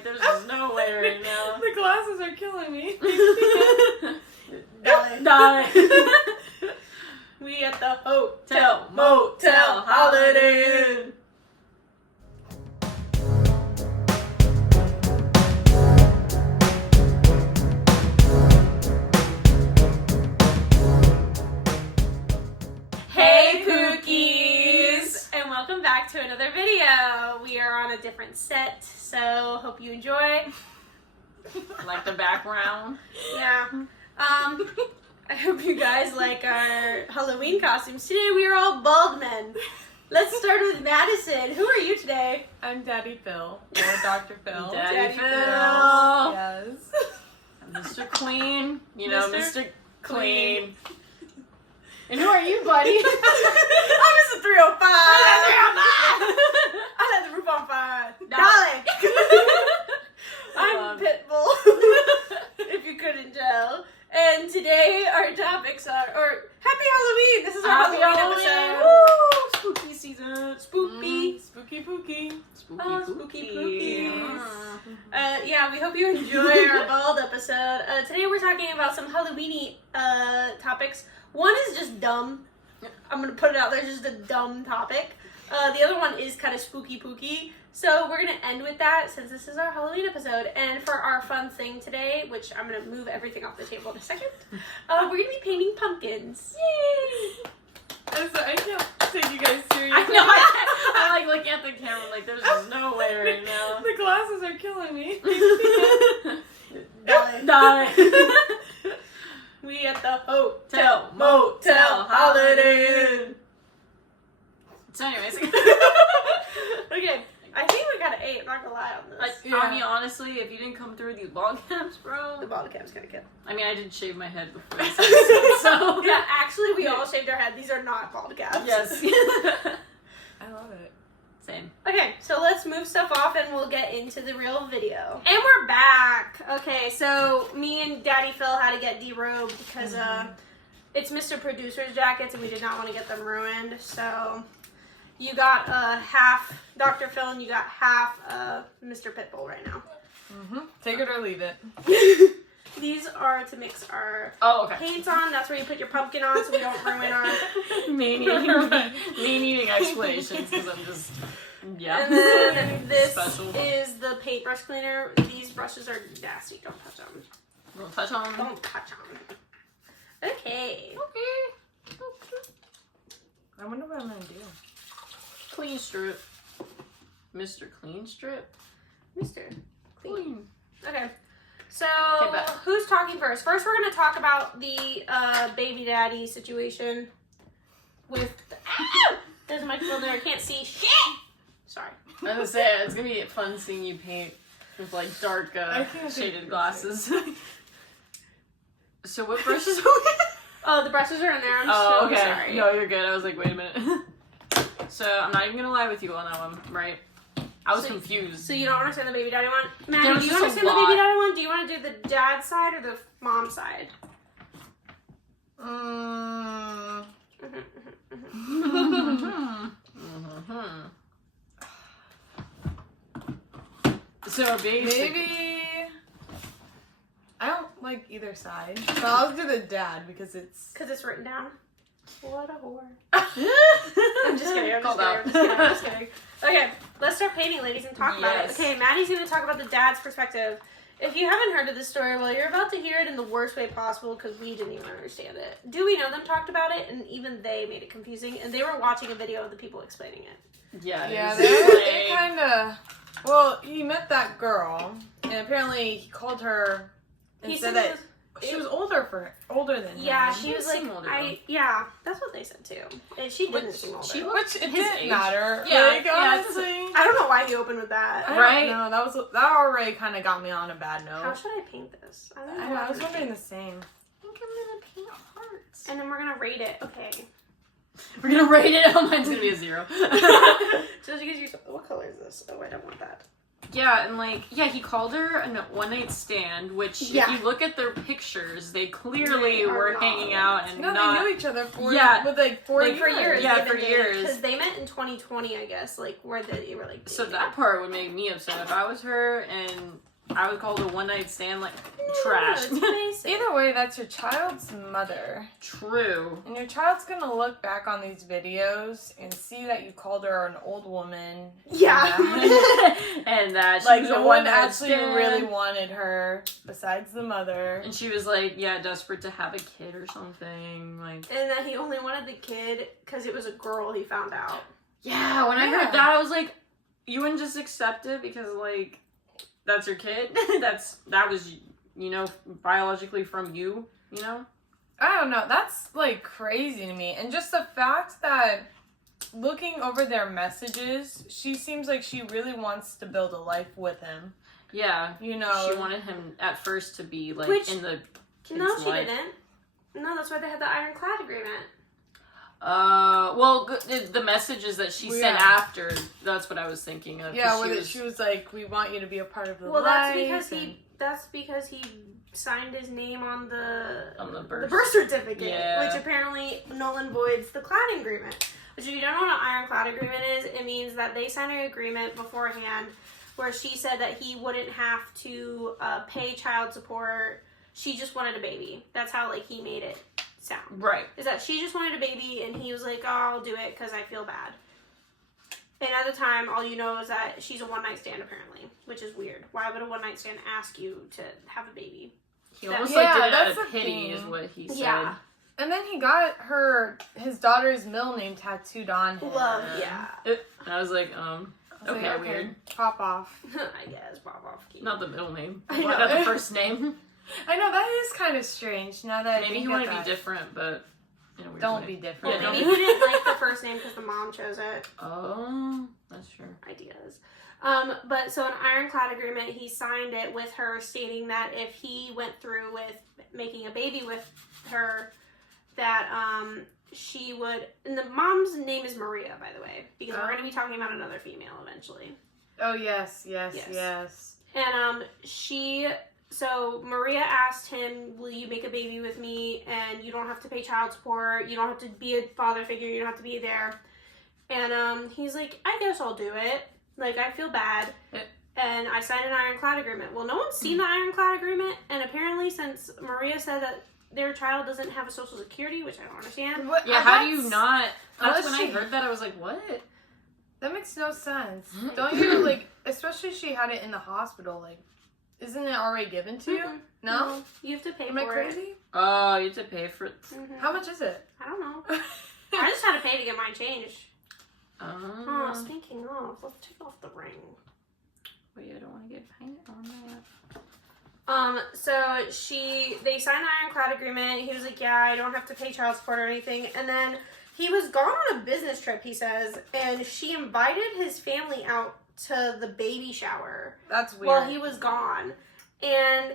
like, there's just no way right now. The glasses are killing me. Die. We at the hotel, Tell, motel, Holiday Inn. Hey, pookies! And welcome back to another video. We are on a different set, so hope you enjoy. Like the background. Yeah. I hope you guys like our Halloween costumes. Today we are all bald men. Let's start with Maddison. Who are you today? I'm Daddy Phil, or Dr. Phil. Daddy Phil. Yes. Mr. Clean. You know, Mr. Mr. Clean. And who are you, buddy? I'm Mr. 305. I let the roof on fire. Natalie. I'm Pitbull, if you couldn't tell. And today our topics are, Happy Halloween! This is our Happy Halloween Halloween. episode. Woo! Spooky season. Spooky. Spooky pooky. Spooky, Oh, spooky pooky. pookies. Yeah, we hope you enjoy our bald episode. Today we're talking about some Halloween-y topics. One is just dumb. I'm gonna put it out there, just a dumb topic. The other one is kind of spooky pooky. So we're gonna end with that since this is our Halloween episode. And for our fun thing today, which I'm gonna move everything off the table in a second, we're gonna be painting pumpkins. Yay! I can't take you guys seriously. I know. I like looking at the camera like there's just no way right now. The glasses are killing me. Die. We at the hotel, motel, Holiday Inn. So anyways. Okay, I think we got an 8, I'm not gonna lie on this. I mean, honestly, if you didn't come through these ball caps, bro. The bottle cap's kind of good. I mean, I did shave my head before this, so. Yeah, actually, we all shaved our head. These are not bald caps. Yes. I love it. Same. Okay, so let's move stuff off and we'll get into the real video. And we're back. Okay, so me and Daddy Phil had to get derobed because it's Mr. Producer's jackets and we did not want to get them ruined. So you got half Dr. Phil and you got half Mr. Pitbull right now. Take it or leave it. These are to mix our paints on. That's where you put your pumpkin on so we don't ruin our... main eating explanations because I'm just, yeah. And then this Special. is the paintbrush cleaner. These brushes are nasty. Don't touch them. Don't touch on. Don't touch them. Okay. Okay. I wonder what I'm gonna do. Clean strip. Mr. Clean Strip. Mr. Clean. Okay. So, Okay, but- who's talking first? First, we're going to talk about the baby daddy situation with... There's a microphone there. I can't see shit. Sorry. I was gonna say, it's gonna be fun seeing you paint with like dark shaded glasses. So what brushes are we? Oh, the brushes are in there. I'm Oh, so okay. sorry. No, you're good. I was like, wait a minute. So I'm not even gonna lie with you on that one, right? I was confused. So you don't understand the baby daddy one? There Maddie, was do you just a understand the lot. baby daddy one? Do you want to do the dad side or the mom side? So Maybe I don't like either side. So I'll do the dad because it's written down. What a whore. I'm just kidding. I'm Called just kidding. Okay, let's start painting, ladies, and talk about it. Yes. Okay, Maddie's going to talk about the dad's perspective. If you haven't heard of this story, well, you're about to hear it in the worst way possible because we didn't even understand it. Do we know them talked about it, and even they made it confusing, and they were watching a video of the people explaining it. Yeah, they kind of. Well, he met that girl, and apparently he called her and said that she was older than him. Yeah, she was like, seem older, yeah, that's what they said too. And she didn't seem older. Which it His didn't age. matter. Yeah, like, yeah, honestly. I don't know why he opened with that. Right? No, that already kind of got me on a bad note. How should I paint this? I don't know. I was wondering the same. I think I'm gonna paint hearts. And then we're gonna rate it. Okay. We're gonna rate it. Oh, mine's gonna be a 0. Just because you. What color is this? Oh, I don't want that. Yeah, and like, he called her a one-night stand, which if you look at their pictures, they clearly were hanging out and they knew each other for like 4 years. For years. Yeah, for years. Because they met in 2020, I guess, like, where they were, like, dating. So that part would make me upset. If I was her and I would call it a one-night stand, like, trash. Either way, that's your child's mother. True. And your child's gonna look back on these videos and see that you called her an old woman. Yeah. And that she like, was no a one one-night actually stand. really wanted her, besides the mother. And she was like, desperate to have a kid or something. Like, and that he only wanted the kid because it was a girl, he found out. Yeah, when I heard that, I was like, you wouldn't just accept it because, like, that's your kid? that was, biologically from you, I don't know. That's, like, crazy to me. And just the fact that looking over their messages, she seems like she really wants to build a life with him. Yeah. She wanted him at first to be, like, in the kid's No, she life. didn't. No, that's why they had the ironclad agreement. The messages that she sent after, that's what I was thinking of. Yeah, she was like, we want you to be a part of the life. That's because he signed his name on the birth certificate, which apparently null and voids the cladding agreement. Which, if you don't know what an ironclad agreement is, it means that they signed an agreement beforehand where she said that he wouldn't have to pay child support. She just wanted a baby. That's how, like, he made it sound. Right. Is that she just wanted a baby, and he was like, oh, I'll do it because I feel bad. And at the time, all you know is that she's a one-night stand, apparently, which is weird. Why would a one-night stand ask you to have a baby? He almost did it out of pity, is what he said. Yeah. And then he got his daughter's middle name tattooed on him. Love, yeah. I was like, okay, weird. Pop off. I guess, pop off. Not the middle name. I know. Not the first name. I know, that is kind of strange. Now that maybe he wanted to be different, but in a weird don't way. be different. Yeah, maybe he didn't like the first name because the mom chose it. Oh, that's true. Ideas. But so an ironclad agreement, he signed it with her stating that if he went through with making a baby with her, that she would, and the mom's name is Maria, by the way, because we're going to be talking about another female eventually. Oh, yes. And so Maria asked him, will you make a baby with me, and you don't have to pay child support, you don't have to be a father figure, you don't have to be there. And he's like, I guess I'll do it. Like, I feel bad. And I signed an ironclad agreement. Well, no one's seen the ironclad agreement, and apparently since Maria said that their child doesn't have a social security, which I don't understand. How do you not? That's when I heard that, I was like, what? That makes no sense. Don't you, like, especially she had it in the hospital, like, isn't it already given to you? No? You have to pay for it. Am I crazy? Oh, you have to pay for it. Mm-hmm. How much is it? I don't know. I just had to pay to get mine changed. Oh, speaking of, let's take off the ring. Wait, I don't want to get paint on that. So they signed the ironclad agreement. He was like, yeah, I don't have to pay child support or anything. And then he was gone on a business trip, he says, and she invited his family out to the baby shower. That's weird. While he was gone. And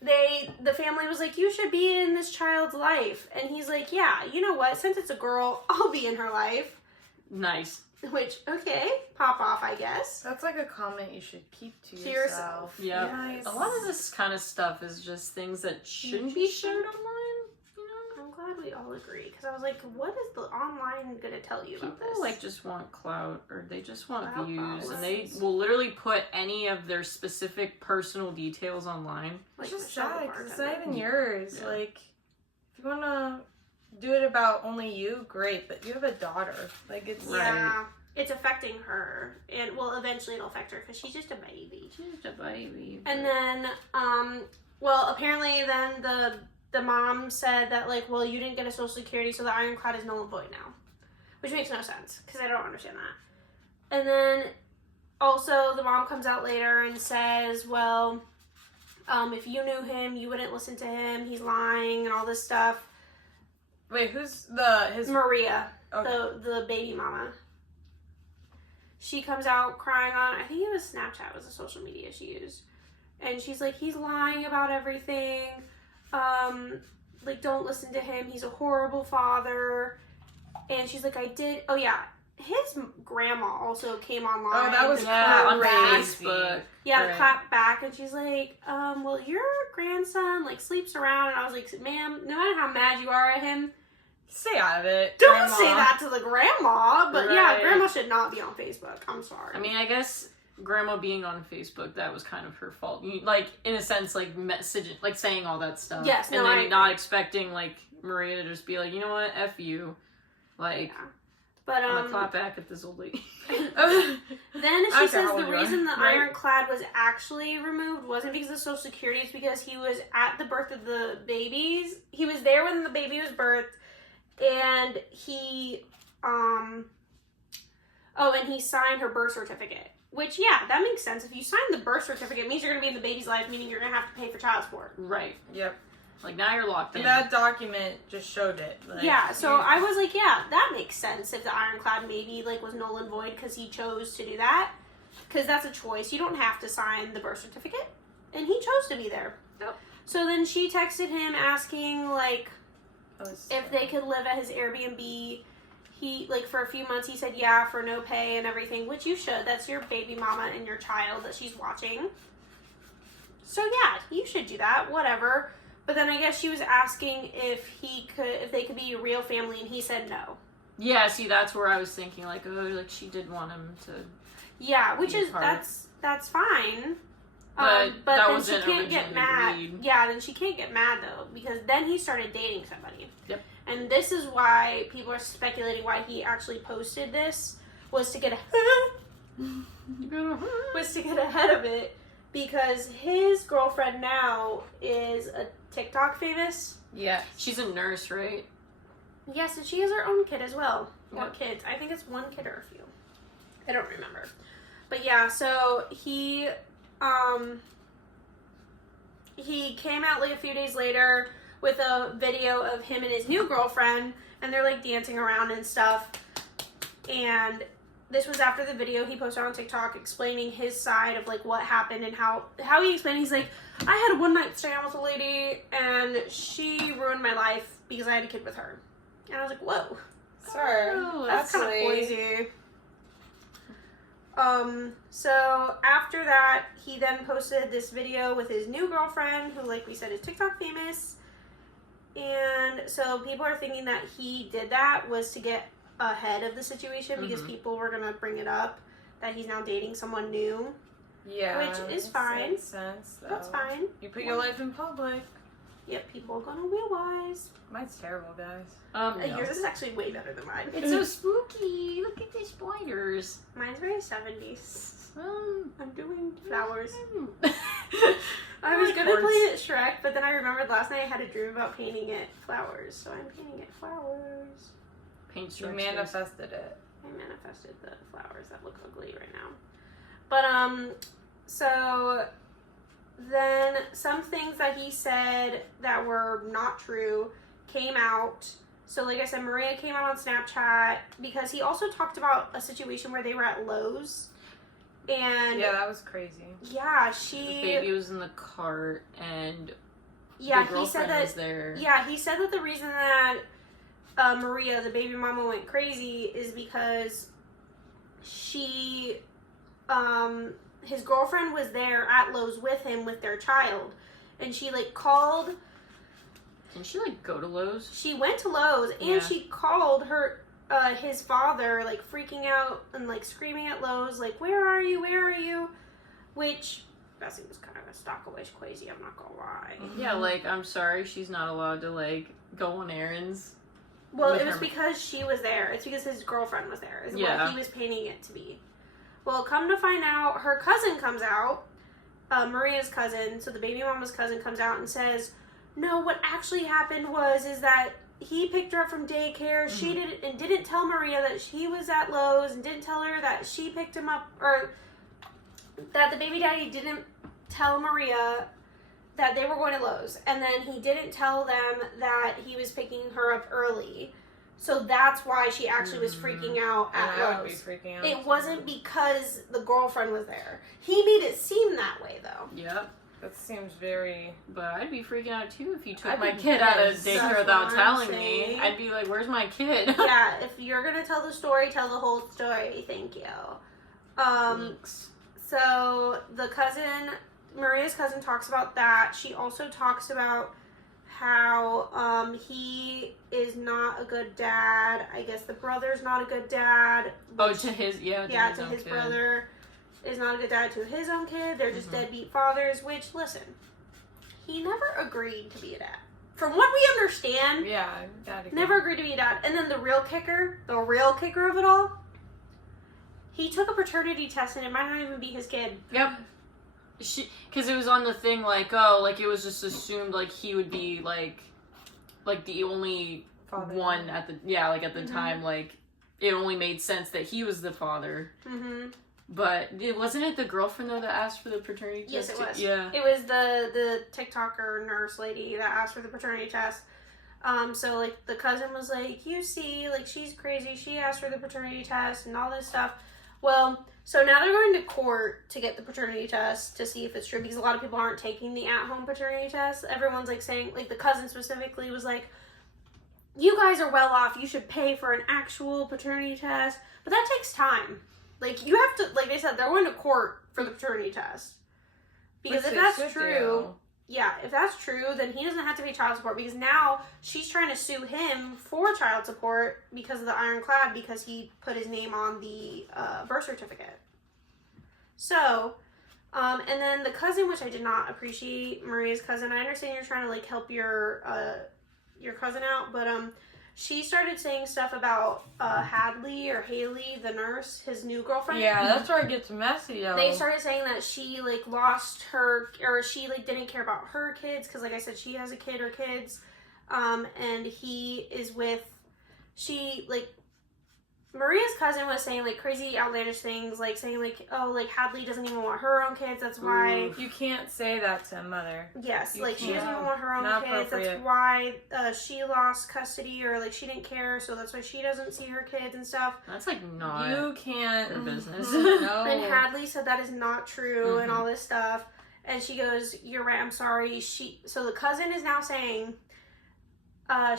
the family was like, you should be in this child's life. And he's like, yeah, you know what? Since it's a girl, I'll be in her life. Nice. Which, okay, pop off, I guess. That's like a comment you should keep to yourself. Yeah. Nice. A lot of this kind of stuff is just things that shouldn't be shared online. I'm glad we all agree, because I was like, what is the online going to tell you about this? People, like, just want clout, or they just want Clout views, followers. and they will literally put any of their specific personal details online. It's Like just Michelle sad, the because it's bartender. not even yours. Yeah. Like, if you want to do it about only you, great, but you have a daughter. Like, it's... Right. Yeah, it's affecting her, and, well, eventually it'll affect her, because she's just a baby. She's just a baby. And then, well, apparently then the mom said that, like, well, you didn't get a social security, so the ironclad is null and void now. Which makes no sense, because I don't understand that. And then, also, the mom comes out later and says, well, if you knew him, you wouldn't listen to him, he's lying, and all this stuff. Wait, who's his... Maria, Okay. the baby mama. She comes out crying on, I think it was Snapchat was the social media she used. And she's like, he's lying about everything. Like, don't listen to him. He's a horrible father. And she's like, oh yeah. his grandma also came online. Oh, that was to Yeah, clap on back. Facebook. Yeah, Right. to clap back, and she's like, well, your grandson, like, sleeps around, and I was like, ma'am, no matter how mad you are at him, Stay out of it. don't Grandma. say that to the grandma, but yeah, Right. grandma should not be on Facebook. I'm sorry. I mean, I guess grandma being on Facebook, that was kind of her fault. Like, in a sense, like, messaging, like, saying all that stuff. Yes, and no, I then agree. not expecting, like, Maria to just be like, you know what, F you. Like, Yeah. But, I'm gonna clap back at this old lady. then I she don't care says how the old you are. reason the Right. ironclad was actually removed wasn't because of Social Security, it's because he was at the birth of the babies. He was there when the baby was birthed, and he, and he signed her birth certificate. Which, yeah, that makes sense. If you sign the birth certificate, it means you're going to be in the baby's life, meaning you're going to have to pay for child support. Right. Yep. Like, now you're locked in. And that document just showed it. Like, Yeah, so I was like, yeah, that makes sense if the ironclad maybe, like, was null and void because he chose to do that. Because that's a choice. You don't have to sign the birth certificate. And he chose to be there. Yep. So then she texted him asking, like, That was if they could live at his Airbnb. He, like, for a few months, he said, yeah, for no pay and everything, which you should. That's your baby mama and your child that she's watching. So, yeah, you should do that, whatever. But then I guess she was asking if they could be a real family, and he said no. Yeah, see, that's where I was thinking, like, oh, like, she did want him to... Yeah, which Be is, part. that's fine. But that then she wasn't can't get originally mad. agreed. Yeah, then she can't get mad, though, because then he started dating somebody. Yep. And this is why people are speculating why he actually posted this, was to get ahead of it, because his girlfriend now is a TikTok famous. Yes. She's a nurse, right? Yes, and she has her own kid as well. Or Yep. kids. I think it's one kid or a few. I don't remember. But yeah, so he came out like a few days later with a video of him and his new girlfriend, and they're like dancing around and stuff. And this was after the video he posted on TikTok explaining his side of like what happened and how he explained. He's like, I had a one night stand with a lady and she ruined my life because I had a kid with her. And I was like, whoa. Sir. Oh, That's kind of sweet. crazy. So after that, he then posted this video with his new girlfriend, who, like we said, is TikTok famous. And so people are thinking that he did that was to get ahead of the situation because people were gonna bring it up that he's now dating someone new. Yeah. Which is that fine. makes sense, though. That's fine. You put your life in public. Yep, people are gonna realize. Mine's terrible, guys. No. Yours is actually way better than mine. It's so spooky. Look at these spiders. Mine's very 70s. Um, I'm doing flowers. I I was gonna Hearts. play it Shrek, but then I remembered last night I had a dream about painting it flowers, so I'm painting it flowers. Paint You strokes. manifested it. I manifested the flowers that look ugly right now. But, so then some things that he said that were not true came out. So, like I said, Maria came out on Snapchat because he also talked about a situation where they were at Lowe's. And Yeah, that was crazy. yeah, The baby was in the cart, and yeah, the he said girlfriend that. was there. Yeah, he said that the reason that Maria, the baby mama, went crazy is because she, his girlfriend was there at Lowe's with him with their child, and she like called. Didn't she like go to Lowe's? She went to Lowe's and Yeah. she called his father, like freaking out and like screaming at Lowe's, like, "Where are you? Where are you?" Which that seems kind of a stockawish crazy. I'm not gonna lie. Yeah, like, I'm sorry, she's not allowed to like go on errands. Well, With it was her- because she was there. It's because his girlfriend was there. Is Yeah. what he was painting it to be. Well, come to find out, her cousin comes out, Maria's cousin, so the baby mama's cousin comes out and says, "No, what actually happened is that he picked her up from daycare. She didn't tell Maria that he was at Lowe's and didn't tell her that she picked him up, or that the baby daddy didn't tell Maria that they were going to Lowe's, and then he didn't tell them that he was picking her up early. So that's why she actually was freaking out And at I would be Lowe's. freaking out. It wasn't because the girlfriend was there. He made it seem that way, though. Yep. That seems very... But I'd be freaking out too if you took I'd my be kid out of pissed. daycare That's without what I'm telling saying. me. I'd be like, where's my kid? Yeah, if you're gonna tell the story, tell the whole story. Thank you. Thanks. So Maria's cousin talks about that. She also talks about how he is not a good dad. I guess the brother's not a good dad. Oh, to his, to his his brother is not a good dad to his own kid. They're just deadbeat fathers, which, listen, he never agreed to be a dad. From what we understand, never agreed to be a dad. And then the real kicker of it all, he took a paternity test and it might not even be his kid. Yep. Because it was on the thing, like, oh, like, it was just assumed, like, he would be, like the only father one at the, at the time, like, it only made sense that he was the father. Mm-hmm. But wasn't it the girlfriend, though, that asked for the paternity test? Yes, it was. Yeah. It was the TikToker nurse lady that asked for the paternity test. So, like, the cousin was like, you see, like, she's crazy. She asked for the paternity test and all this stuff. Well, so now they're going to court to get the paternity test to see if it's true, because a lot of people aren't taking the at-home paternity test. Everyone's, like, saying, like, the cousin specifically was like, you guys are well off. You should pay for an actual paternity test. But that takes time. Like, you have to, like they said, they're going to court for the paternity test. Because if that's true, if that's true, then he doesn't have to pay child support, because now she's trying to sue him for child support because of the ironclad, because he put his name on the birth certificate. So, and then the cousin, which I did not appreciate, Maria's cousin, I understand you're trying to, like, help your cousin out, but she started saying stuff about Hadley or Haley, the nurse, his new girlfriend. Yeah, that's where it gets messy, though. They started saying that she, like, lost her, or she, like, didn't care about her kids, because, like I said, she has a kid or kids, and he is with, Maria's cousin was saying, like, crazy, outlandish things, like, saying, like, oh, like, Hadley doesn't even want her own kids, that's why... You can't say that to a mother. Yes, You like, she doesn't can't. even want her own Not kids, appropriate. that's why she lost custody, or, like, she didn't care, so that's why she doesn't see her kids and stuff. That's, like, not You can't... her business. No. And Hadley said that is not true and all this stuff. And she goes, you're right, I'm sorry. So the cousin is now saying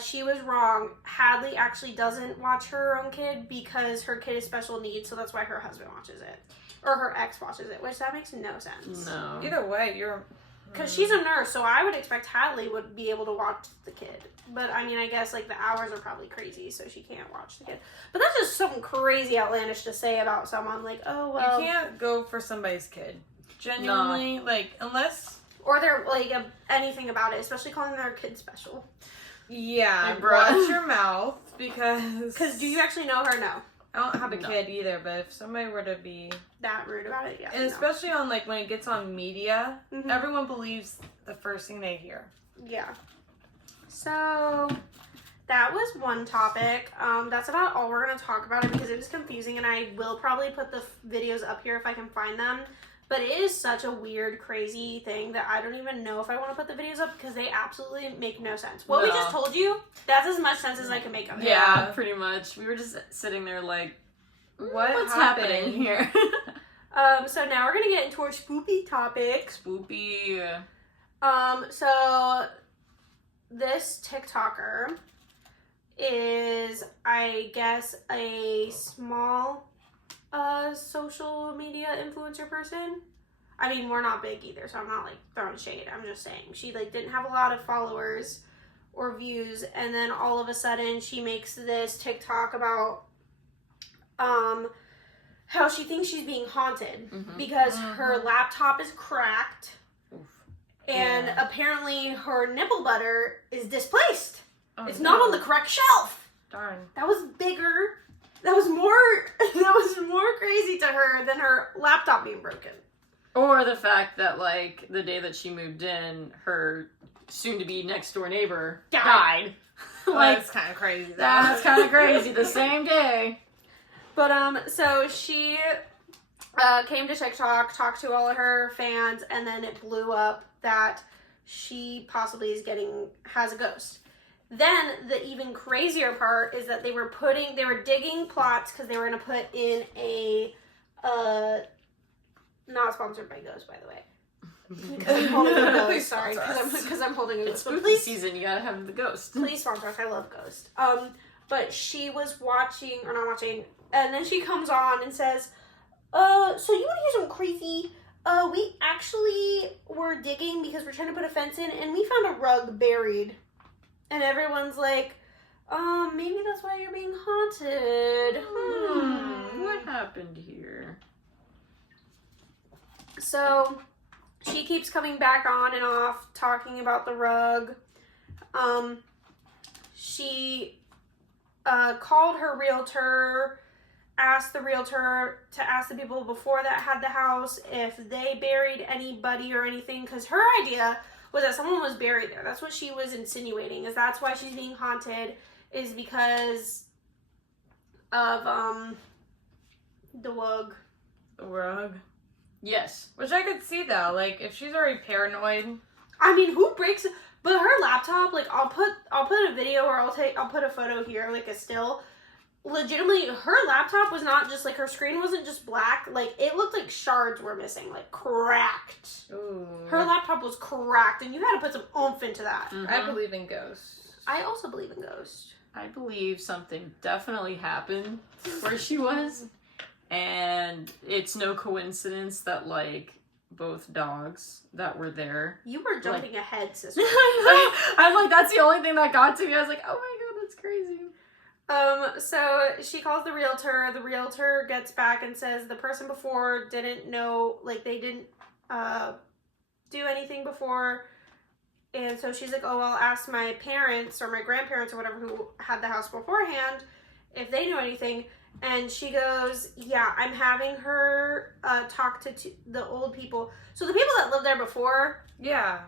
she was wrong. Hadley actually doesn't watch her own kid because her kid is special needs, so that's why her husband watches it. Or her ex watches it, which that makes no sense. No. Either way, you're... Because she's a nurse, so I would expect Hadley would be able to watch the kid. But, I mean, I guess, like, the hours are probably crazy, so she can't watch the kid. But that's just something crazy outlandish to say about someone. Like, oh, well... You can't go for somebody's kid. Genuinely, like, unless... Or they're, like, anything about it, especially calling their kid special. Yeah, Hey, bruh. watch your mouth, because... Because do you actually know her? No. I don't have a kid either, but if somebody were to be... That rude about it, yeah. And especially on, like, when it gets on media, Mhm. everyone believes the first thing they hear. Yeah. So, that was one topic. That's about all we're going to talk about it, because it was confusing, and I will probably put the videos up here if I can find them. But it is such a weird, crazy thing that I don't even know if I want to put the videos up, because they absolutely make no sense. What we No. just told you, that's as much sense as I can make of it. Yeah, pretty much. We were just sitting there like, what's happening here? So now we're going to get into our spoopy topics. Spoopy. So this TikToker is, I guess, a small social media influencer person. I mean, we're not big either, so I'm not, like, throwing shade. I'm just saying. She, like, didn't have a lot of followers or views, and then all of a sudden she makes this TikTok about how she thinks she's being haunted because her laptop is cracked. And apparently her nipple butter is displaced. Oh, it's not on the correct shelf. Darn. That was bigger. That was more crazy to her than her laptop being broken. Or the fact that, like, the day that she moved in, her soon-to-be next-door neighbor died. Like, that's kind of crazy, though. That's kind of crazy. The same day. But, so she came to TikTok, talked to all of her fans, and then it blew up that she possibly has a ghost. Then the even crazier part is that they were digging plots because they were going to put in a, not sponsored by Ghost, by the way, Because I'm holding a ghost. Please Sorry, sponsor us. because I'm holding a It's ghost. spooky Please, season. You gotta have the ghost. please sponsor us. I love Ghost. But she was watching, or not watching, and then she comes on and says, so you want to hear something crazy? We actually were digging because we're trying to put a fence in, and we found a rug buried. And everyone's like, maybe that's why you're being haunted. What happened here? So she keeps coming back on and off talking about the rug. She called her realtor, asked the realtor to ask the people before that had the house if they buried anybody or anything, because her idea was that someone was buried there. That's what she was insinuating, is that's why she's being haunted, is because of the rug. The rug. Yes. Which I could see though, like if she's already paranoid. I mean, who breaks? But her laptop, like I'll put a video, or I'll put a photo here, like a still. Legitimately, her laptop was not just like, her screen wasn't just black, like it looked like shards were missing, like cracked. Ooh. Her laptop was cracked, and you had to put some oomph into that. Mhm. I believe in ghosts. I also believe in ghosts. I believe something definitely happened where she was, and it's no coincidence that like both dogs that were there. You were jumping ahead, sister. I'm like, that's the only thing that got to me. I was like, oh my god, that's crazy. So she calls the realtor. The realtor gets back and says the person before didn't know, like they didn't do anything before. And so she's like, oh, I'll ask my parents or my grandparents or whatever who had the house beforehand if they knew anything. And she goes, yeah, I'm having her talk to the old people. So the people that lived there before Yeah.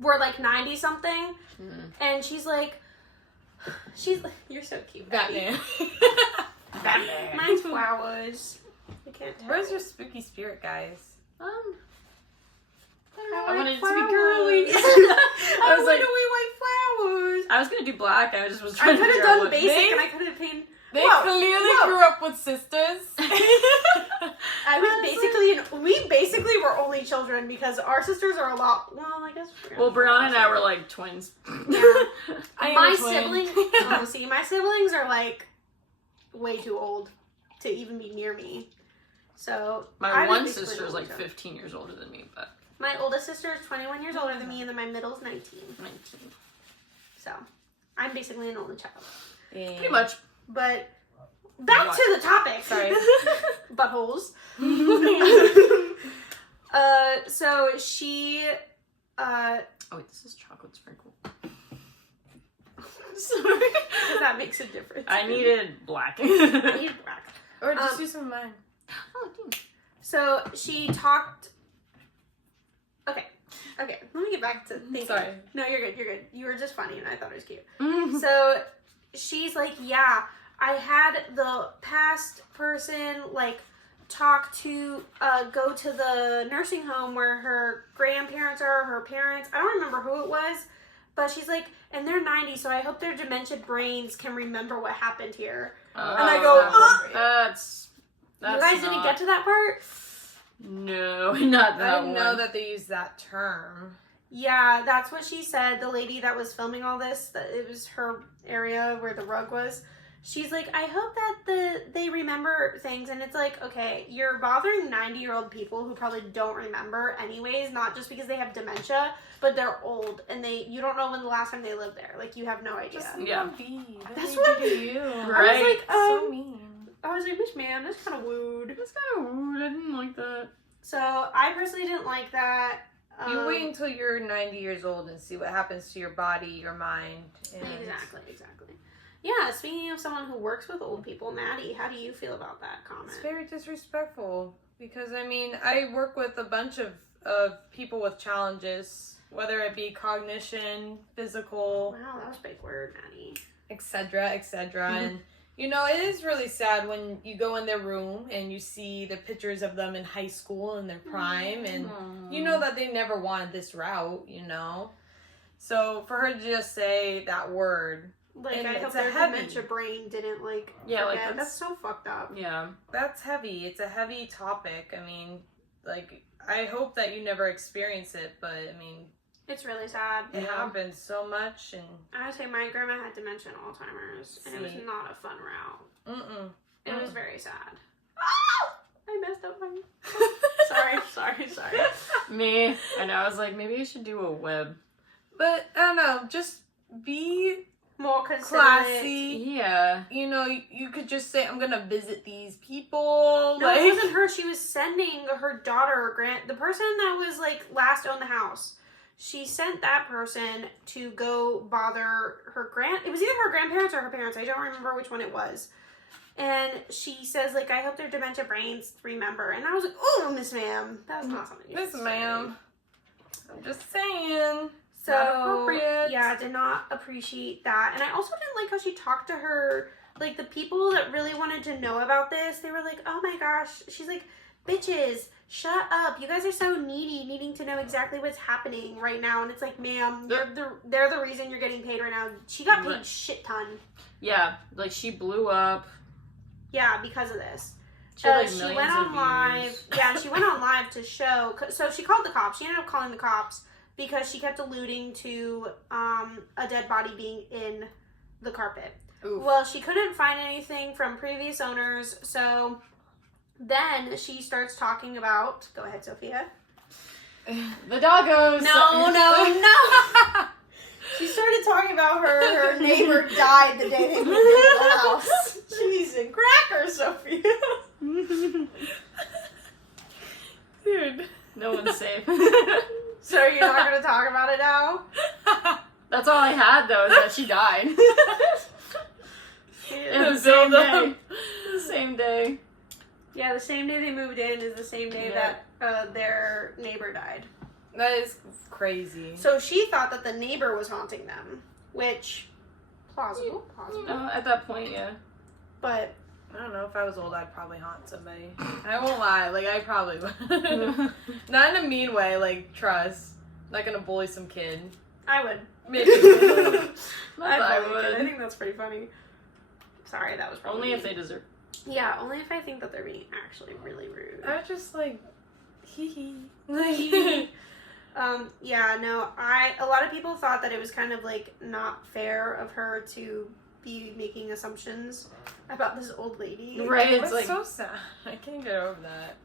were like 90 something. Mm. And she's like, you're so cute. Batman. Batman. Mine's flowers. I can't tell. Where's your spooky spirit, guys? I like wanted it to be flowers. girly. I was like, white flowers. I was gonna do black. I just was I trying could to have figure out done what. basic, and I could have painted. They Whoa, clearly whoa. grew up with sisters. I was we basically were only children because our sisters are a lot. Well, I guess. Well, Brianna and I were like twins. Yeah. I am My a twin. siblings. Oh, see, my siblings are like way too old to even be near me. So My I was one basically sister is an like only child. 15 years older than me, but My oldest sister is 21 years older than me, and then my middle's 19. 19. So I'm basically an only child. Yeah. Pretty much. But back What? to the topic. Sorry. Buttholes. So she, Oh wait, this is chocolate sprinkle. sorry, because that makes a difference. I needed black. I need black. Or just use some of mine. Oh, thanks. So she talked. Okay, let me get back to thinking. Sorry. No, you're good. You're good. You were just funny, and I thought it was cute. Mhm. So she's like, yeah, I had the past person like talk to go to the nursing home where her grandparents are, her parents. I don't remember who it was, but she's like, and they're 90, so I hope their demented brains can remember what happened here. And I go, That's you guys didn't get to that part? No, not that I didn't know one. that they used that term. Yeah, that's what she said. The lady that was filming all this, that it was her area where the rug was. She's like, I hope that they remember things. And it's like, okay, you're bothering 90-year-old people who probably don't remember anyways, not just because they have dementia, but they're old and you don't know when the last time they lived there. Like, you have no idea. Just Yeah. That's That's what what- do you. Right. I was like, So mean. I was like, Miss Ma'am, that's kind of rude. That's kind of rude. I didn't like that. So I personally didn't like that. You wait until you're 90 years old and see what happens to your body, your mind. And Exactly. Yeah, speaking of someone who works with old people, Maddie, how do you feel about that comment? It's very disrespectful because, I mean, I work with a bunch of people with challenges, whether it be cognition, physical, Wow, that was a big word, Maddie. etc., etc. And, you know, it is really sad when you go in their room and you see the pictures of them in high school in their prime and you know that they never wanted this route, you know? So for her to just say that word, Like, and I hope it's a their heavy- dementia brain didn't, Yeah, like, forget. that's so fucked up. Yeah. that's heavy. It's a heavy topic. I mean, like, I hope that you never experience it, but I mean, It's really sad. it happens so much, and I would say my grandma had dementia and Alzheimer's, and it was not a fun route. It was very sad. Oh! I messed up my... sorry. Me, I know, I was like, maybe I should do a web. But, I don't know, just be More considerate. classy. Yeah. You know, you could just say, I'm gonna visit these people. No, it wasn't her. She was sending her daughter, the person that was, like, last owned the house. She sent that person to go bother it was either her grandparents or her parents. I don't remember which one it was. And she says, like, I hope their dementia brains remember. And I was like, oh, Miss Ma'am. That was not something you Miss should Ma'am. I'm just saying. So, not appropriate. yeah, I did not appreciate that. And I also didn't like how she talked to her, like, the people that really wanted to know about this. They were like, oh my gosh. She's like, bitches, shut up. You guys are so needy, needing to know exactly what's happening right now. And it's like, ma'am, they're the reason you're getting paid right now. She got paid shit ton. Yeah, like, she blew up. Yeah, because of this. She had, like, she millions went of on live. views. Yeah, she went on live to show. So she called the cops. She ended up calling the cops because she kept alluding to a dead body being in the carpet. Oof. Well, she couldn't find anything from previous owners, so then she starts talking about. Go ahead, Sophia. The doggos. No. She started talking about her neighbor died the day they moved into the house. Cheese and crackers, Sophia. Dude. No one's safe. So you're not going to talk about it now? That's all I had, though, is that she died. The same day. The same day. Yeah, the same day they moved in is the same day that their neighbor died. That is crazy. So she thought that the neighbor was haunting them, which, plausible. At that point, yeah. But I don't know, if I was old, I'd probably haunt somebody. I won't lie, like, I probably would. Not in a mean way, like, trust. Not gonna bully some kid. I would. Maybe. I would. I think that's pretty funny. Sorry, that was probably Only if they deserve. Yeah, only if I think that they're being actually really rude. I was just like, hee Yeah, no, a lot of people thought that it was kind of, like, not fair of her to be making assumptions about this old lady. Right, It's it's like. so sad. I can't get over that.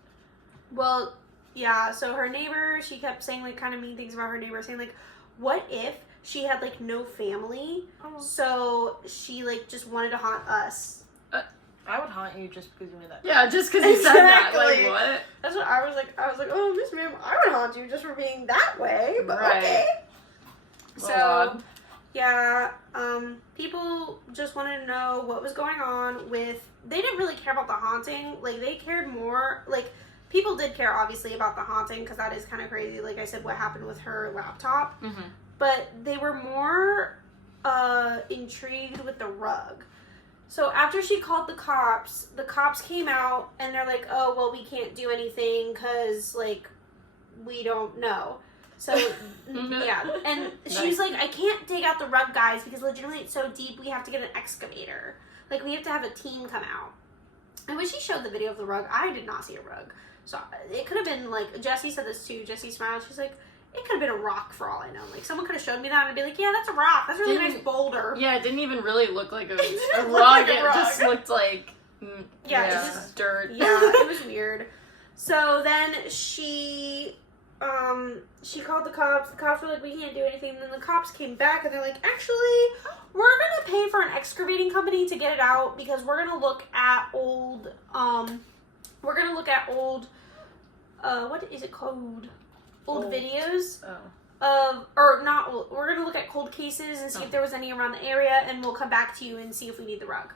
Well, yeah, so her neighbor, she kept saying, like, kind of mean things about her neighbor, saying, like, what if she had, like, no family, so she, like, just wanted to haunt us? I would haunt you just because you made that. Yeah, just because you said that. Exactly. Like, what? That's what I was like, oh, Miss Ma'am, I would haunt you just for being that way, but Right. okay. Well, So, odd. yeah, people just wanted to know what was going on with, they didn't really care about the haunting, like, they cared more, like, people did care, obviously, about the haunting, because that is kind of crazy, like I said, what happened with her laptop, but they were more, intrigued with the rug. So after she called the cops came out, and they're like, oh, well, we can't do anything, because, like, we don't know. So, yeah, and she's like, I can't dig out the rug, guys, because legitimately it's so deep, we have to get an excavator. Like, we have to have a team come out. And when she showed the video of the rug, I did not see a rug. So, it could have been, like, Jessie said this too, Jessie smiled, she's like, it could have been a rock for all I know. Like, someone could have showed me that, and I'd be like, yeah, that's a rock, that's a really nice boulder. Yeah, it didn't even really look like a didn't look rug, like a it rug. just looked like, Yeah, it's it just dirt. Yeah, it was weird. So then she called the cops were like, we can't do anything, and then the cops came back and they're like, actually, we're gonna pay for an excavating company to get it out, because we're gonna look at old, what is it called? Old videos we're gonna look at cold cases and see if there was any around the area, and we'll come back to you and see if we need the rug.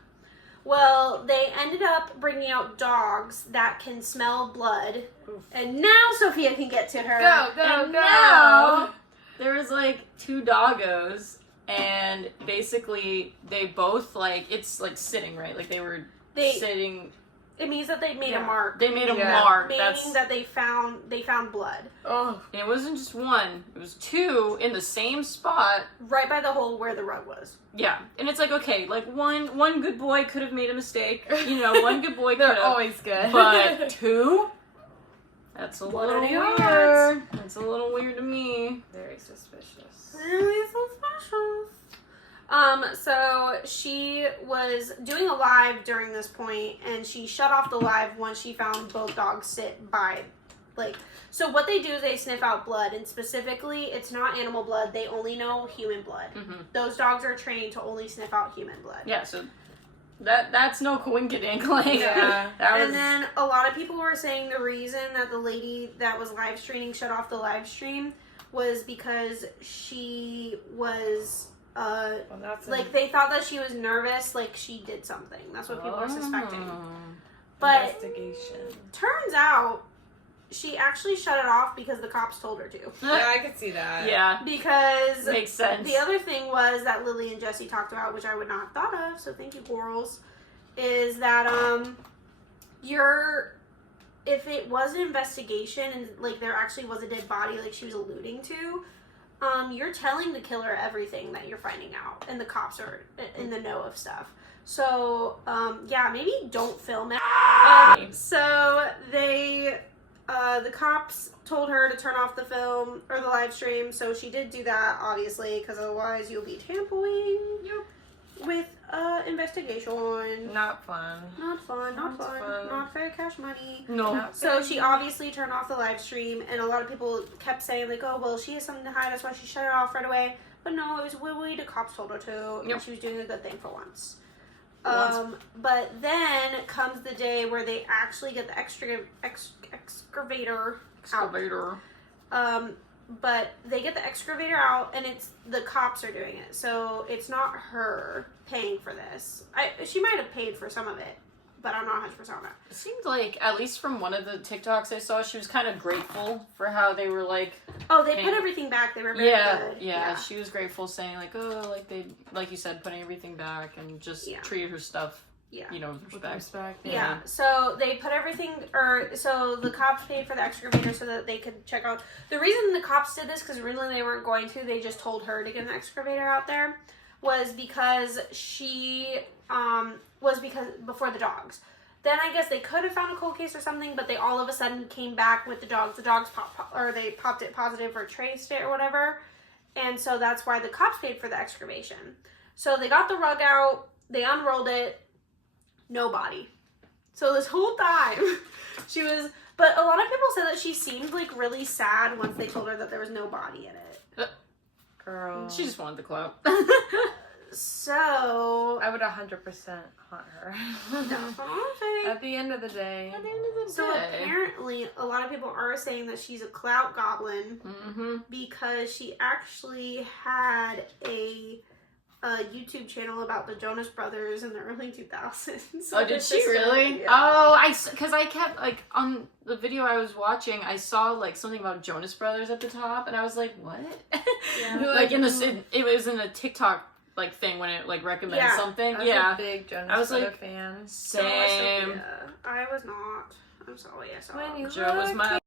Well, they ended up bringing out dogs that can smell blood. Oof. And now Sophia can get to her. Go. Now, there was, like, 2 doggos, and basically, they both, like, it's, like, sitting, right? Like, they were sitting. It means that they made a mark. They made a mark. Meaning that they found blood. Oh. And it wasn't just 1. It was 2 in the same spot. Right by the hole where the rug was. Yeah. And it's like, okay, like, one good boy could have made a mistake. You know, one good boy could have. They're always good. But 2? That's a What little are the weird. That's a little weird to me. Very suspicious. Really suspicious. So she was doing a live during this point, and she shut off the live once she found both dogs sit by, like, so what they do is they sniff out blood, and specifically, it's not animal blood, they only know human blood. Mm-hmm. Those dogs are trained to only sniff out human blood. Yeah, so that's no coinkydink. Like, Yeah. And then a lot of people were saying the reason that the lady that was live streaming shut off the live stream was because she was, like, they thought that she was nervous, like she did something. That's what people were suspecting. But investigation. turns out she actually shut it off because the cops told her to. Yeah, I could see that. Yeah. Because makes sense. the other thing was that Lily and Jesse talked about, which I would not have thought of, so thank you, girls, is that if it was an investigation and like there actually was a dead body like she was alluding to, you're telling the killer everything that you're finding out, and the cops are in the know of stuff. So yeah, maybe don't film it. So they the cops told her to turn off the film or the live stream, so she did do that, obviously, because otherwise you'll be tampering with investigation. Not fun. Not fun. Not fair cash money. No. So she obviously turned off the live stream, and a lot of people kept saying, like, oh, well, she has something to hide, that's why she shut it off right away. But no, it was Willie, the cops told her to, and she was doing a good thing for once. But then comes the day where they actually get the excavator out. But they get the excavator out, and it's the cops are doing it. So it's not her paying for this. She might have paid for some of it, but I'm not 100% on it. It seemed like, at least from one of the TikToks I saw, she was kind of grateful for how they were like... Oh, they put everything back. They were very good. Yeah, she was grateful, saying like, oh, like they, like you said, putting everything back and just treated her stuff, you know, with respect. Yeah, so they put everything, so the cops paid for the excavator so that they could check out. The reason the cops did this, because originally they weren't going to, they just told her to get an excavator out there, was because before the dogs. Then I guess they could have found a cold case or something, but they all of a sudden came back with the dogs. The dogs they popped it positive or traced it or whatever. And so that's why the cops paid for the excavation. So they got the rug out, they unrolled it, no body. So this whole time, she was... But a lot of people said that she seemed like really sad once they told her that there was no body in it. Girl. She just wanted the clout. So... I would 100% haunt her. That's what I'm saying. At the end of the day. So apparently, a lot of people are saying that she's a clout goblin because she actually had a YouTube channel about the Jonas Brothers in the early 2000s. So did she really? Yeah. Oh, because I kept, like, on the video I was watching, I saw, like, something about Jonas Brothers at the top, and I was like, what? Yeah. Like, it was in a TikTok, like, thing when it, like, recommends something. I was a big Jonas Brothers fan. Same. Yeah, I was not. I'm sorry, I saw When you Joe was my...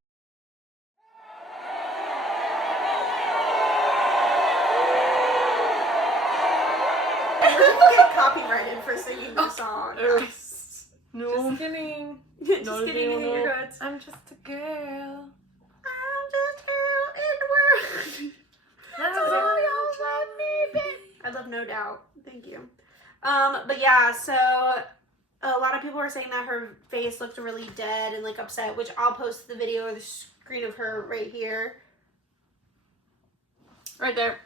get copyrighted for singing the song. No. Just kidding. Just kidding, in your guts. I'm just a girl. I'm just a girl in the world. That's all y'all love me, baby. I love No Doubt. Thank you. But yeah, so a lot of people are saying that her face looked really dead and like upset, which I'll post the video or the screen of her right here. Right there.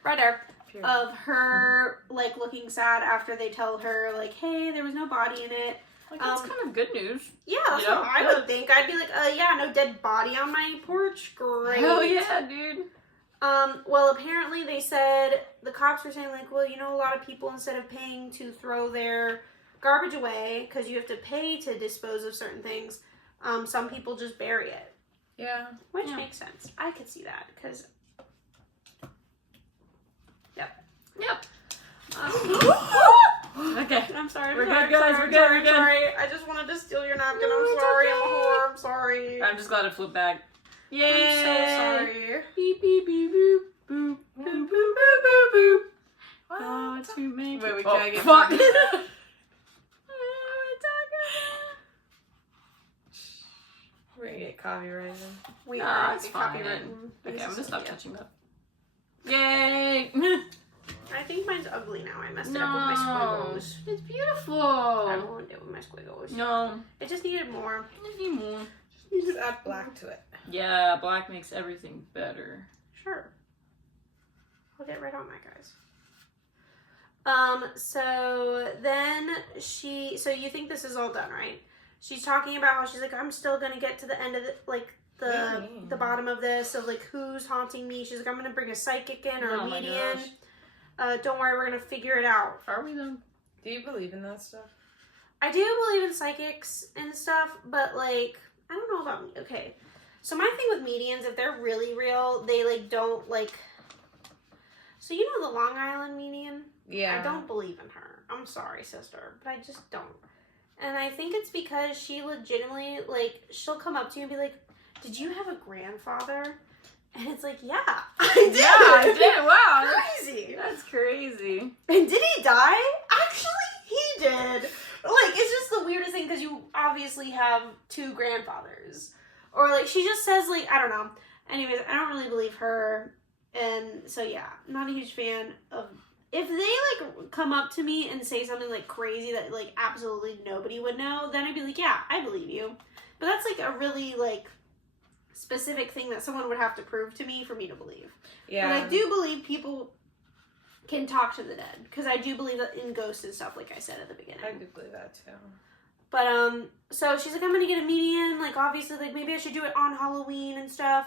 Of her like looking sad after they tell her like, hey, there was no body in it. Like, that's kind of good news. Yeah, that's what I would think. I'd be like, yeah, no dead body on my porch. Great. Hell yeah, dude. Well, apparently they said, the cops were saying like, well, you know, a lot of people, instead of paying to throw their garbage away, because you have to pay to dispose of certain things, some people just bury it. Yeah. Which makes sense. I could see that, because... Yep. Okay. I'm sorry. We're good, guys. We're good. Sorry. I just wanted to steal your napkin. I'm sorry. I'm a whore. I'm sorry. I'm just glad it flipped back. Yay! I'm so sorry. Beep, beep, beep, boop, boop, boop, boop, boop, boop, boop. Oh, to make Wait, it... we gotta get fuck. We're gonna get copyrighted. We Nah, are it's get fine. copywritten. Okay, This I'm is gonna stop Sophia. touching that. Yay! I think mine's ugly now. I messed it up with my squiggles. It's I beautiful. don't want to do it with my squiggles. No, It just needed more. Just add black to it. yeah, black makes everything better. Sure. I'll get right on that, guys. So then so you think this is all done, right? She's talking about how she's like, I'm still gonna get to the end of the bottom of this, of like who's haunting me. She's like, I'm gonna bring a psychic in or Oh a my medium. gosh. Don't worry, we're gonna figure it out. Are we though? Do you believe in that stuff? I do believe in psychics and stuff, but like, I don't know about, okay. So my thing with mediums, if they're really real, they like don't like, so you know the Long Island medium? Yeah. I don't believe in her. I'm sorry, sister, but I just don't. And I think it's because she legitimately, like, she'll come up to you and be like, did you have a grandfather? And it's like, yeah, I did. Yeah, I did. Wow, Crazy. that's crazy. And did he die? Actually, he did. Like, it's just the weirdest thing because you obviously have two grandfathers. Or, like, she just says, like, I don't know. Anyways, I don't really believe her. And so, yeah, I'm not a huge fan of... If they, like, come up to me and say something, like, crazy that, like, absolutely nobody would know, then I'd be like, yeah, I believe you. But that's, like, a really, like, specific thing that someone would have to prove to me for me to believe. Yeah. But I do believe people can talk to the dead. Because I do believe that in ghosts and stuff, like I said at the beginning. I do believe that too. But, so she's like, I'm gonna get a medium. Like, obviously, like, maybe I should do it on Halloween and stuff.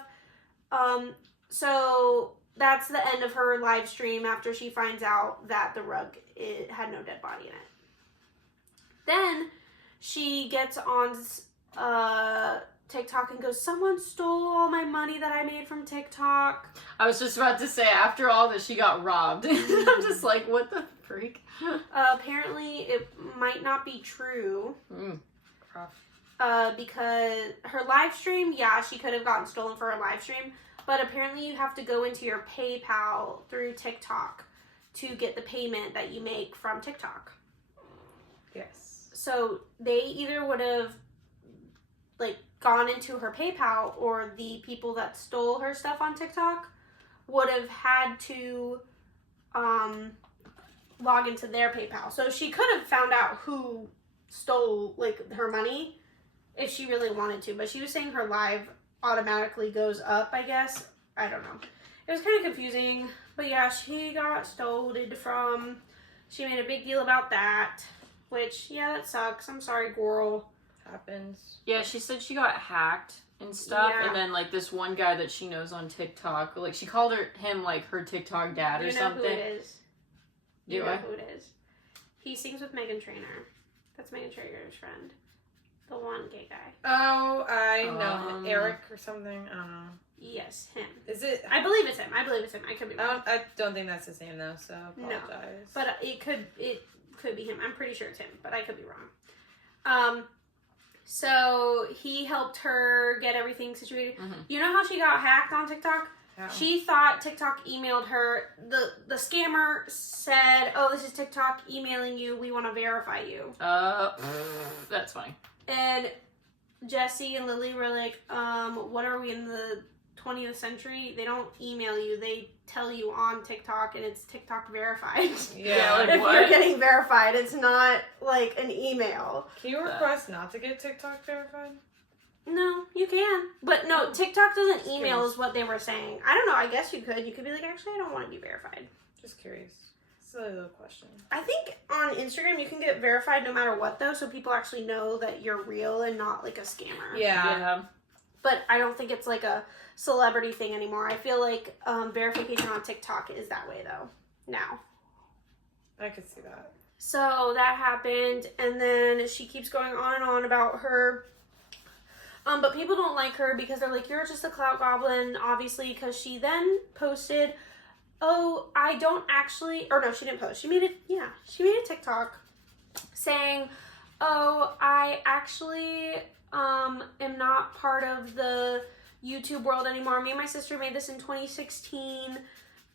So that's the end of her live stream after she finds out that the rug had no dead body in it. Then she gets on TikTok and goes, someone stole all my money that I made from TikTok. I was just about to say, after all that, she got robbed. I'm just like, what the freak? Apparently, it might not be true. Rough. Because her live stream, yeah, she could have gotten stolen for her live stream, but apparently you have to go into your PayPal through TikTok to get the payment that you make from TikTok. Yes. So they either would have, like, gone into her PayPal, or the people that stole her stuff on TikTok would have had to log into their PayPal. So she could have found out who stole, like, her money if she really wanted to, but she was saying her live automatically goes up, I guess. I don't know. It was kind of confusing, but yeah, she got stolen from. She made a big deal about that, which, yeah, that sucks. I'm sorry, girl. Happens. Yeah, she said she got hacked and stuff, Yeah. and then, like, this one guy that she knows on TikTok, like, she called him, like, her TikTok dad or something. You know who it is. Do You know I? who it is. He sings with Meghan Trainor. That's Meghan Trainor's friend. The one gay guy. Oh, I know. Eric or something. I don't know. Yes, him. Is it? I believe it's him. I could be wrong. I don't think that's his name though, so I apologize. But it could be him. I'm pretty sure it's him, but I could be wrong. So he helped her get everything situated. Mm-hmm. You know how she got hacked on TikTok? How? She thought TikTok emailed her. The scammer said, "Oh, this is TikTok emailing you. We want to verify you." That's funny. And Jesse and Lily were like, "What are we in the 20th century? They don't email you. They tell you on TikTok, and it's TikTok verified." Yeah, like, If what? you're getting verified, it's not like an email. Can you request not to get TikTok verified? No, you can. But no, TikTok doesn't Just email curious. is what they were saying. I don't know. I guess you could. You could be like, actually, I don't want to be verified. Just curious. Silly little question. I think on Instagram you can get verified no matter what, though, so people actually know that you're real and not like a scammer. Yeah. But I don't think it's like a celebrity thing anymore. I feel like verification on TikTok is that way, though, now. I could see that. So that happened, and then she keeps going on and on about her. But people don't like her because they're like, you're just a clout goblin, obviously, because she then posted, oh, I don't actually, or no, she didn't post. She made a TikTok saying, oh, I actually am not part of the YouTube world anymore. Me and my sister made this in 2016,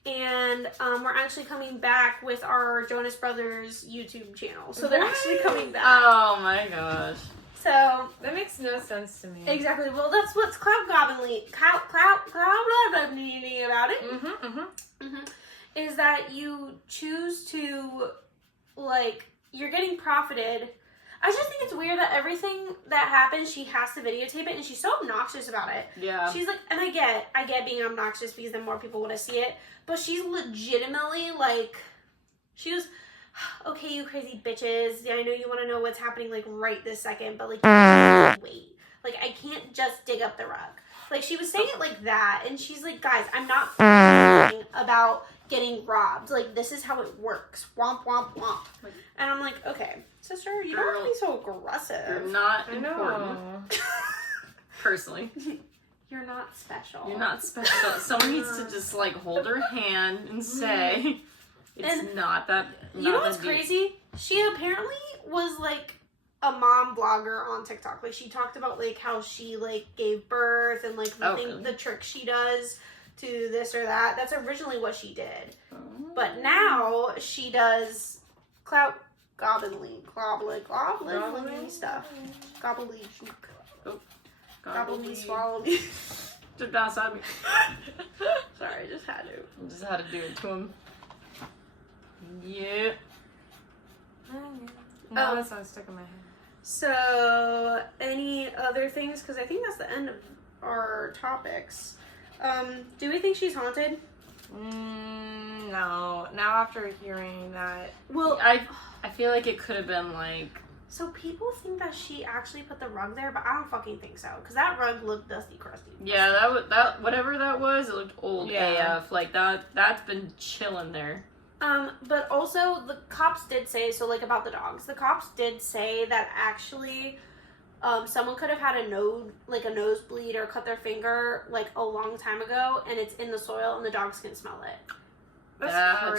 and we're actually coming back with our Jonas Brothers YouTube channel. So they're actually coming back. Oh my gosh. So that makes no sense to me. exactly. Well, that's what's cloud gobbling about it. Is that you choose to, like, you're getting profited. I just think it's weird that everything that happens, she has to videotape it, and she's so obnoxious about it. Yeah. She's like, and I get being obnoxious because then more people want to see it, but she's legitimately like, she was, okay, you crazy bitches, I know you want to know what's happening, like, right this second, but, like, you can't wait. Like, I can't just dig up the rug. Like, she was saying it like that, and she's like, guys, I'm not thinking about getting robbed. Like, this is how it works. Womp, womp, womp. And I'm like, okay, sister, you don't have to be so aggressive. You're not important. Personally. You're not special. You're not special. Someone needs to just, like, hold her hand and say, it's not that. You know what's crazy? She apparently was, like, a mom blogger on TikTok. Like, she talked about, like, how she, like, gave birth and, like, the trick she does to this or that. That's originally what she did. But now she does clout gobbling stuff. Gobbly. Gobble me, swallow me. Just outside me. Sorry, I just had to. Just had to do it to him. Yeah. No, that sounds stuck in my head. So, any other things? Because I think that's the end of our topics. Do we think she's haunted? No. Now after hearing that, Well, I feel like it could have been like. So people think that she actually put the rug there, but I don't fucking think so. Because that rug looked dusty, crusty. Yeah, that whatever that was, it looked old AF. Like that's been chilling there. But also the cops did say, so like about the dogs, the cops did say that actually someone could have had a nosebleed or cut their finger like a long time ago, and it's in the soil and the dogs can smell it. that's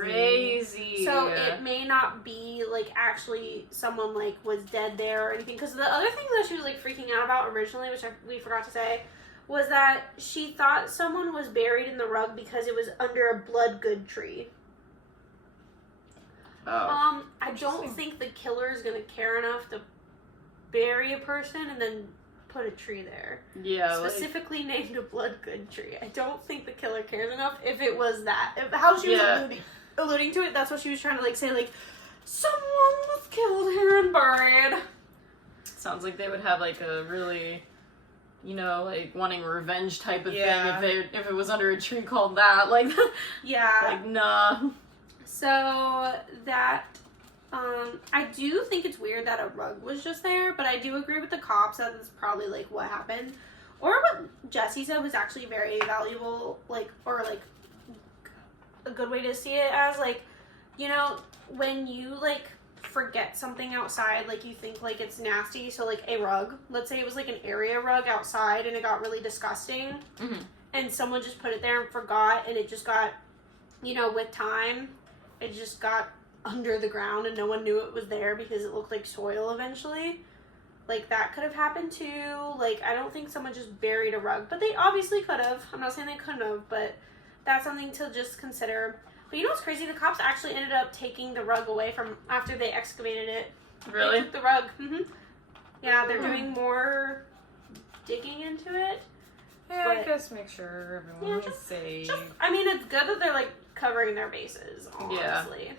crazy. So it may not be like actually someone like was dead there or anything. Because the other thing that she was like freaking out about originally, which we forgot to say, was that she thought someone was buried in the rug because it was under a blood good tree. Oh. I don't think the killer is gonna care enough to bury a person and then put a tree there. Yeah. Specifically named a blood good tree. I don't think the killer cares enough if it was that. How she was alluding to it, that's what she was trying to like say, like, someone was killed here and buried. Sounds like they would have like a really, like wanting revenge type of thing if it was under a tree called that. Like, yeah. Like, nah. So that, I do think it's weird that a rug was just there, but I do agree with the cops that it's probably, like, what happened. Or what Jessie said was actually very valuable, like, or, like, a good way to see it as, like, when you, like, forget something outside, like, you think, like, it's nasty, so, like, a rug, let's say it was, like, an area rug outside, and it got really disgusting, and someone just put it there and forgot, and it just got, with time, it just got under the ground and no one knew it was there because it looked like soil eventually. Like, that could have happened too. Like, I don't think someone just buried a rug, but they obviously could have. I'm not saying they couldn't have, but that's something to just consider. But you know what's crazy? The cops actually ended up taking the rug away from after they excavated it. Really? They took the rug. Yeah, they're doing more digging into it. Yeah, I guess make sure everyone is safe. I mean, it's good that they're, like, covering their bases, honestly.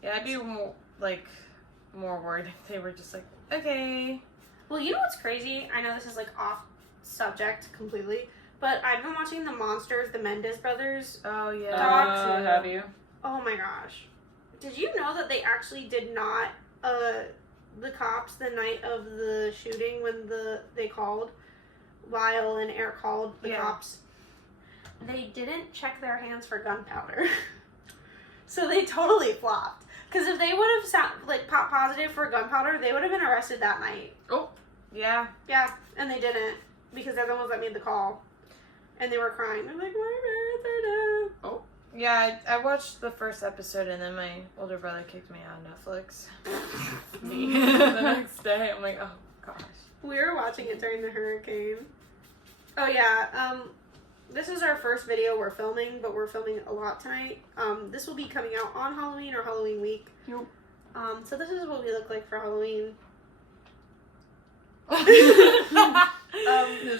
Yeah, I'd be more worried if they were just like, okay. Well, you know what's crazy? I know this is, like, off subject completely, but I've been watching the Monsters, the Mendes brothers. Oh, yeah. Dogs. Have you? Oh, my gosh. Did you know that they actually did not, the cops, the night of the shooting when they called, Lyle and Eric called the cops, they didn't check their hands for gunpowder. So they totally flopped. Because if they would have popped positive for gunpowder, they would have been arrested that night. Oh. Yeah. Yeah, and they didn't. Because they're the ones that made the call. And they were crying. They're like, my parents are dead. Oh. Yeah, I watched the first episode and then my older brother kicked me out of Netflix. The next day, I'm like, oh gosh. We were watching it during the hurricane. Oh yeah, this is our first video we're filming, but we're filming a lot tonight. This will be coming out on Halloween or Halloween week. Yep. So this is what we look like for Halloween. There's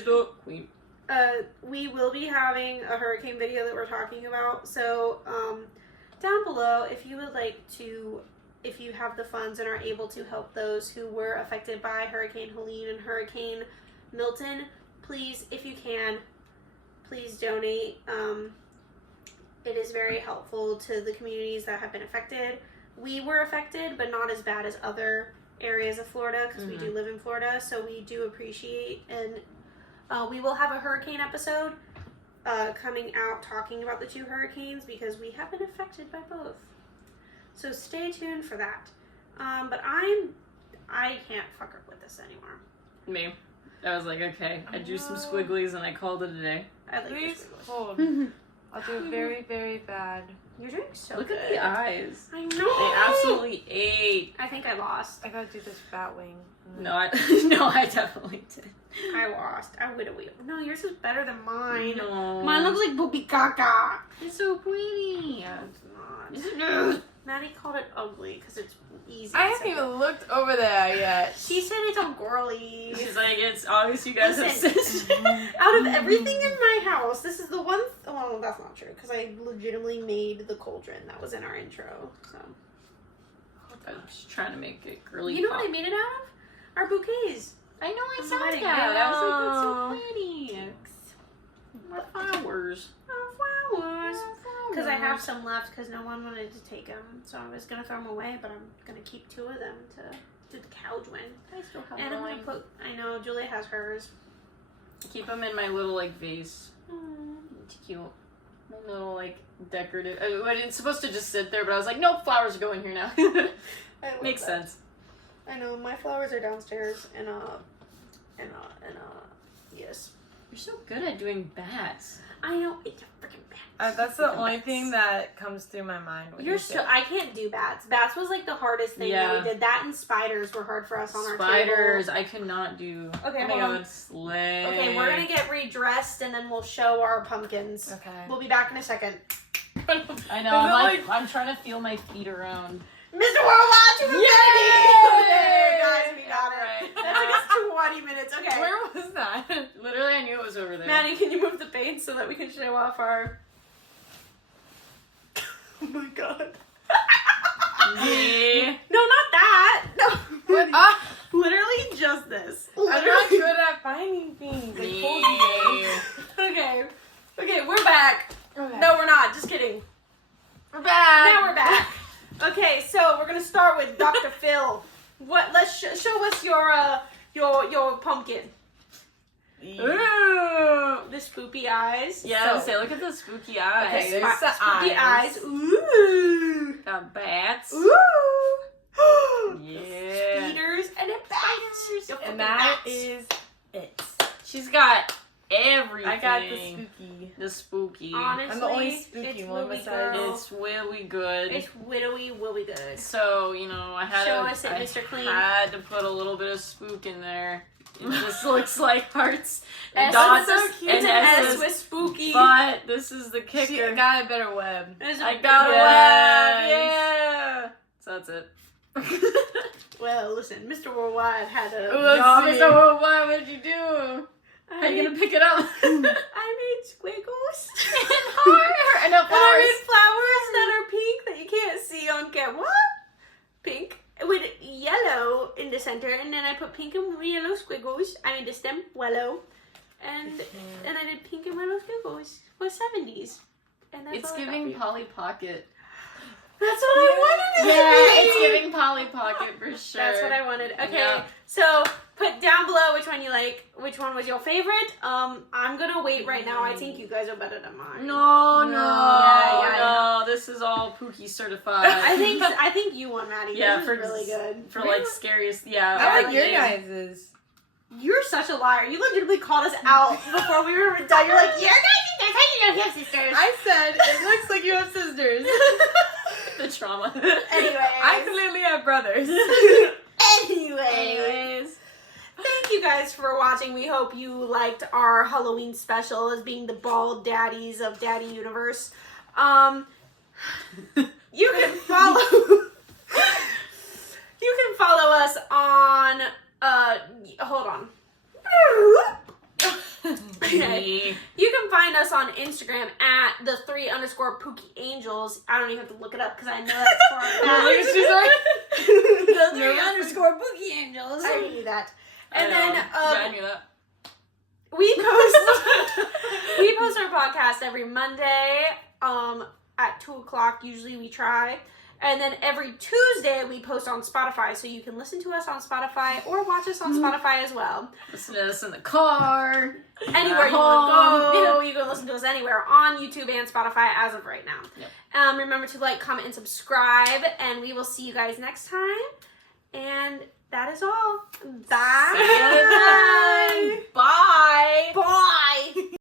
no queen. We will be having a hurricane video that we're talking about. So, down below, if you would like to, if you have the funds and are able to help those who were affected by Hurricane Helene and Hurricane Milton, please, if you can, please donate. It is very helpful to the communities that have been affected. We were affected, but not as bad as other areas of Florida because we do live in Florida, so we do appreciate, and we will have a hurricane episode coming out talking about the 2 hurricanes because we have been affected by both. So stay tuned for that. But I can't fuck up with this anymore. Me. I was like, okay. I drew some squigglies and I called it a day. I like Please squiggles. hold. I'll do very, very bad. You're doing so Look good. at the eyes. I know. They absolutely ate. I think I lost. I gotta do this bat wing. No, I definitely did. I lost. I would have. No, yours is better than mine. No. Mine looks like poopy caca. It's so pretty. It's not. Maddie called it ugly because it's easy. I haven't even looked over there yet. She said it's all girly. She's like, it's obvious you guys have Listen. sisters. Out of everything in my house, this is the one. Well, that's not true because I legitimately made the cauldron that was in our intro. So I was trying to make it girly. you know pop. what I made it out of? Our bouquets. I know I I'm saw wedding. that. I was like, that's so pretty. My flowers. Flowers. Because I have some left because no one wanted to take them. So I was going to throw them away, but I'm going to keep 2 of them to do the cauldron. I still have And I'm going mine. to put, I know, Julia has hers. Keep them in my little like vase. It's cute. My little like decorative. It's supposed to just sit there, but I was like, nope, flowers go in here now. Makes sense. I know, my flowers are downstairs yes. You're so good at doing bats. I know, it's a freaking bat. That's the only thing that comes through my mind. When You're you say so, I can't do bats. Bats was like the hardest thing that Yeah. we did. That and spiders were hard for us on our Spiders, table. I could not do. Okay, oh my hold god, on. slay. Okay, we're gonna get redressed and then we'll show our pumpkins. Okay. We'll be back in a second. I know, I'm trying to feel my feet around. Mr. Worldwide, you Yay! There, guys, we got it. Alright. That took us 20 minutes. Okay. Where was that? Literally, I knew it was over there. Maddie, can you move the paint so that we can show off our... Oh my god. Yeah. No, not that. No. Ah, Literally just this. I'm not Literally. good at finding things. I told you. Yeah. Okay. Okay, we're back. Okay. No, we're not. Just kidding. We're back. Now we're back. Okay, so we're gonna start with Dr. Phil. What? Let's show us your pumpkin. Ooh. The spoopy eyes. Yeah, So- say, look at the spooky eyes. Okay, there's the Spooky eyes. eyes. Ooh. Got bats. Ooh. Yeah. Spiders and a bat. And that is it. She's got everything. I got the spooky. The spooky. Honestly, I'm the only spooky it's one really besides- girl. It's really good. It's widowy, willy good. So, you know, I had Show us it, I Mr. Clean. had to put a little bit of spook in there. It just looks like hearts and S dots is so cute. and It's an S S's. with spooky. But this is the She kicker. got a better web. There's a I got a Yes. web. Yeah. So that's it. Well, listen, Mr. Worldwide had a. Let's No, see. Mr. Worldwide, what did you do? How are you gonna pick it up? I made squiggles. And And I flowers. made flowers that are pink that you can't see on camera. Pink with yellow in the center, and then I put pink and yellow squiggles. I made the stem yellow, and I did pink and yellow squiggles for 70s. And that's It's all I got giving for you. Polly Pocket. That's what I wanted. It to Yeah, be. it's giving Polly Pocket for sure. That's what I wanted. Okay, Yeah. so put down below which one you like. Which one was your favorite? I'm gonna wait right now. I think you guys are better than mine. No, No. Yeah. no. This is all Pookie certified. I think you won, Maddie. Yeah, Yours for is really good. For like scariest, yeah. I like your everything. guys's. You're such a liar. You legitimately called us out before we were done. You're like, you're guys, how you know you have sisters? I said it looks like you have sisters. The trauma. Anyways. I clearly have brothers. Anyways. Thank you guys for watching. We hope you liked our Halloween special as being the bald daddies of Daddy Universe. You can follow us on Hold on. Okay. You can find us on Instagram at the 3_pookie_angels. I don't even have to look it up because I know that's far back. She's like, the 3_pookie angels. I knew that. And I then know. Yeah, I knew that. we post our podcast every Monday at 2:00. Usually we try. And then every Tuesday we post on Spotify, so you can listen to us on Spotify or watch us on Spotify as well. Listen to us in the car. Anywhere you want to go, you can listen to us anywhere on YouTube and Spotify as of right now. Yep. Remember to like, comment, and subscribe, and we will see you guys next time. And that is all. Bye.